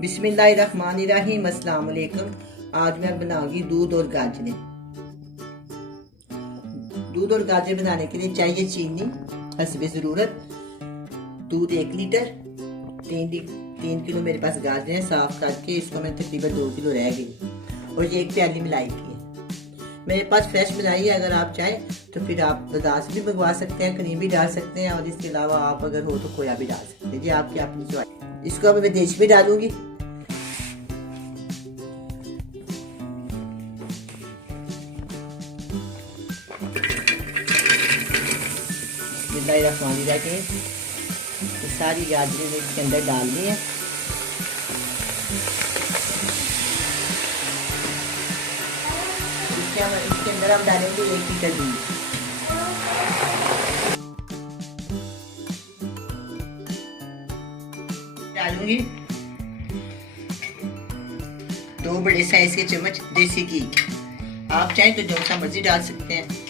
बिस्मिल्लाहिर्रहमानिर्रहीम। अस्सलाम वालेकुम। आज मैं बनाऊंगी दूध और गाजरें। दूध और गाजर बनाने के लिए चाहिए चीनी हस्बे ज़रूरत, दूध 1 लीटर, 3 किलो मेरे पास गाजरें हैं, साफ करके इसको मैं तकरीबन 2 किलो रह गई, और ये 1 प्याली मलाई की है। मेरे पास फ्रेश मलाई है, अगर आप चाहें तो फिर आप बाजार से भी मंगवा सकते हैं, क्रीम भी डाल सकते हैं, और इसके अलावा आप अगर हो तो खोया भी डाल सकते हैं, ये आपकी अपनी चॉइस। इसको अब मैं देश में डालूंगी। तो सारी गाजरें इसके अंदर डालनी है। इसके अंदर हम डालेंगे 1 लीटर दूध। डालूंगी 2 बड़े साइज के चम्मच देसी घी। आप चाहें तो जो सा मर्जी डाल सकते हैं।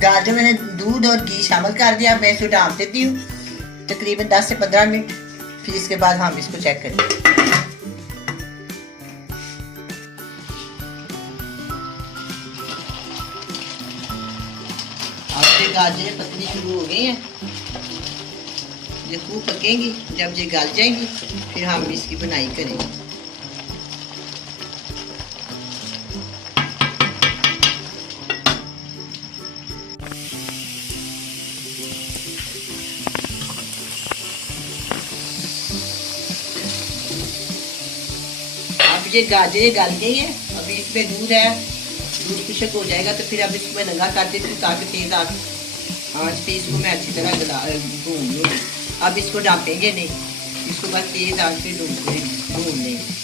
गाजर मैंने दूध और घी शामिल कर दिया। मैं इसको डाल देती हूँ तकरीबन 10 से 15 मिनट। फिर इसके बाद हम इसको चेक करेंगे। आपके गाजरें पकनी शुरू हो गई हैं, ये खूब पकेंगी। जब ये गल जाएंगी फिर हम इसकी बुनाई करेंगे। ये गाजरें गल गई है, अभी इसमें दूध है, दूध खुशक हो जाएगा तो फिर अब इसको मैं नंगा कर देती हूँ ताकि तेज आंच पे इसको मैं अच्छी तरह भून लूँ। अब इसको ढांपेंगे नहीं, इसको बस तेज आंच पे भून लेंगे।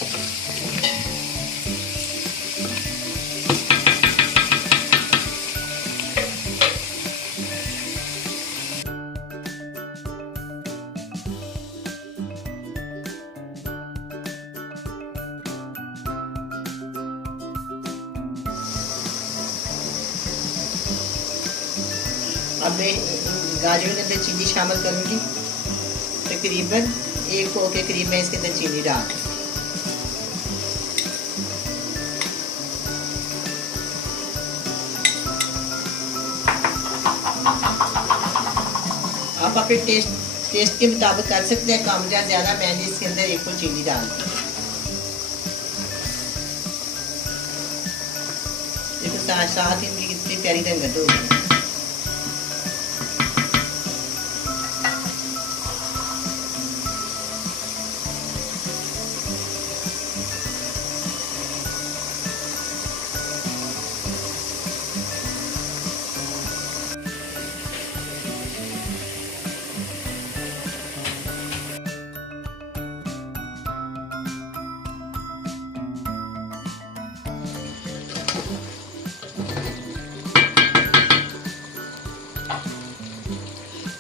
अब मैं गाजरों के अंदर चीनी शामिल करूंगी। तकरीबन 1 पाव के करीब मैं इसके अंदर चीनी डाल। आप अपने टेस्ट के मुताबिक कर सकते हैं, कम या ज्यादा। मैंने इसके अंदर 1 पाव चीनी डाल दी। देखो साथ ही मेरी कितनी प्यारी रंगत हो गई।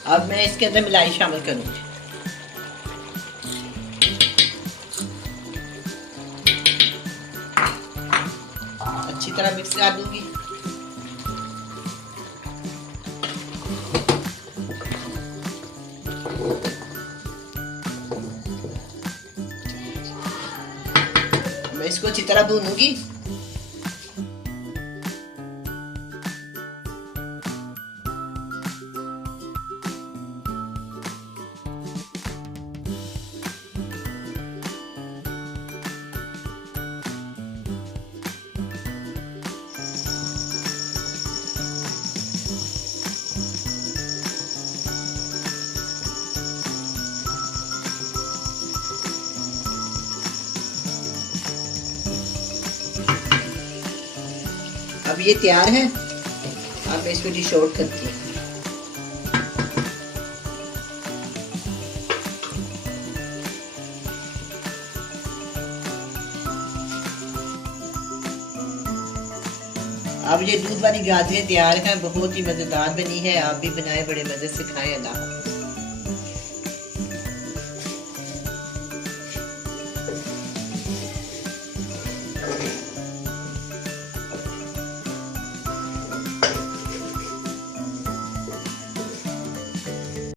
अब मैं इसके अंदर मलाई शामिल करूंगी। अच्छी तरह मिक्स कर दूंगी। मैं इसको अच्छी तरह भूनूंगी। अब ये तैयार है। अब मैं इसको डिश आउट करती हूँ। अब ये दूध वाली गाजरें तैयार हैं, बहुत ही मज़ेदार बनी है। आप भी बनाएं, बड़े मज़े से खाएं। अल्लाह।